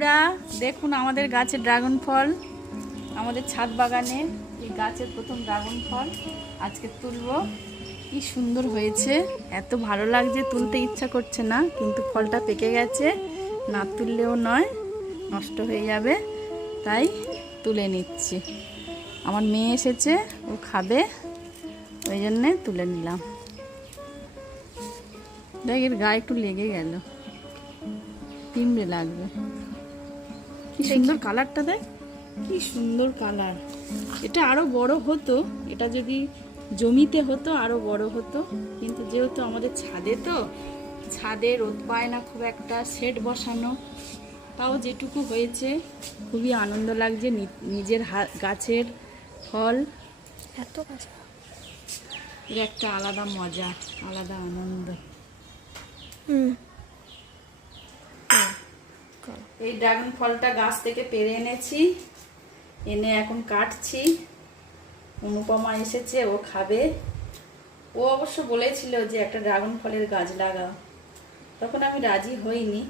বন্ধুরা দেখুন আমাদের গাছের ড্রাগন ফল, আমাদের ছাদ বাগানে এই গাছের প্রথম ড্রাগন ফল আজকে তুলবো। কি সুন্দর হয়েছে, এত ভালো লাগছে, তুলতে ইচ্ছা করছে না, কিন্তু ফলটা পেকে গেছে, না তুললেও নয়, নষ্ট হয়ে যাবে, তাই তুলে নিচ্ছি। আমার মেয়ে এসেছে, ও খাবে, ওই জন্যে তুলে নিলাম। দেখ এর গায়ে একটু লেগে গেল, তিনটে লাগবে। কি সুন্দর কালারটা, দেখ কি সুন্দর কালার। এটা আরো বড় হতো, এটা যদি জমিতে হতো আরো বড় হতো, কিন্তু যেহেতু আমাদের ছাদে, তো ছাদে রোদ পায় না খুব একটা, শেড বসানো, তাও যেটুকু হয়েছে খুবই আনন্দ লাগছে। নিজের গাছের ফল, এত গাছ, এর একটা আলাদা মজা, আলাদা আনন্দ। এই ড্রাগন ফলটা গাছ থেকে পেড়ে এনেছি, এনে এখন কাটছি। অনুপমা এসেছে, ও খাবে। ও অবশ্য বলেছিল যে একটা ড্রাগন ফলের গাছ লাগাও, তখন আমি রাজি হইনি।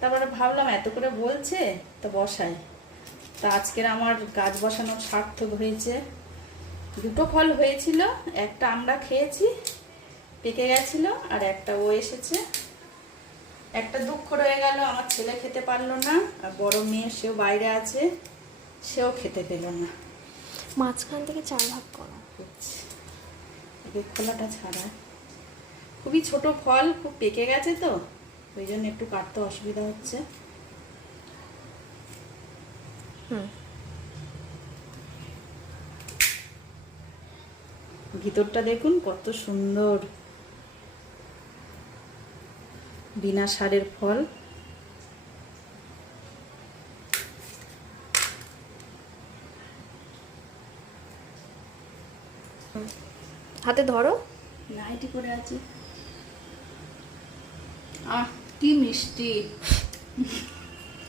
তারপরে ভাবলাম এত করে বলছে তো বসাই। তা আজকের আমার গাছ বসানোর সার্থক হয়েছে। দুটো ফল হয়েছিল, একটা আমরা খেয়েছি, পেকে গেছিল, আর একটা ও এসেছে। একটা দুঃখ রয়ে গেল, আমার ছেলে খেতে পারলো না, আর বড় মেয়ে সেও বাইরে আছে, সেও খেতে পেল না। মাঝখান থেকে 4 ভাগ করো। খোলাটা ছাড়া খুবই ছোট ফল, খুব পেকে গেছে, তো ওই জন্য একটু কাটতে অসুবিধা হচ্ছে। ভিতরটা দেখুন কত সুন্দর, বিনা সারের ফল। হাতে ধরো, নাইটি করে আছি। আহ কি মিষ্টি।